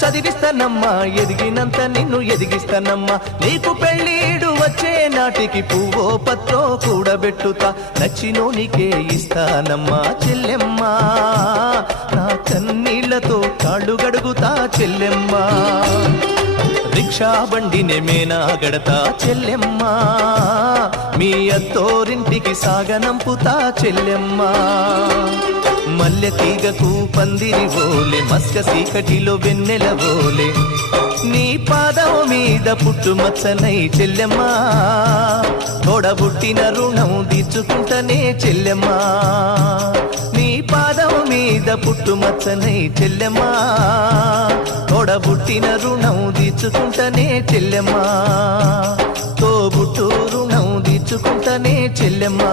చదివిస్తానమ్మా, ఎదిగినంత నిన్ను ఎదిగిస్తానమ్మా. నీకు పెళ్ళీడు వచ్చే నాటికి పువ్వో పత్రో కూడబెట్టుతా, నచ్చినోనికే ఇస్తానమ్మా చెల్లెమ్మా. నా కన్నీళ్లతో కాళ్ళు గడుగుతా చెల్లెమ్మా. రిక్షా బండినే మేనా గడతా చెల్లెమ్మా, మీ అత్తోరింటికి సాగనంపుతా చెల్లెమ్మా. మల్లె తీగకు పందిరి ఓలే, మస్క సీకటిలో వెన్నెల ఓలే, నీ పాదం మీద పుట్టుమచ్చనై చెల్లెమ్మా. తోడబుట్టిన రుణం తీర్చుకుంటనే చెల్లెమ్మా, నీ పాదం మీద పుట్టుమచ్చనై చెల్లెమ్మా. తోడబుట్టిన రుణం తీర్చుకుంటనే చెల్లెమ్మా, తోబుట్టు రుణం తీర్చుకుంటనే చెల్లెమ్మా.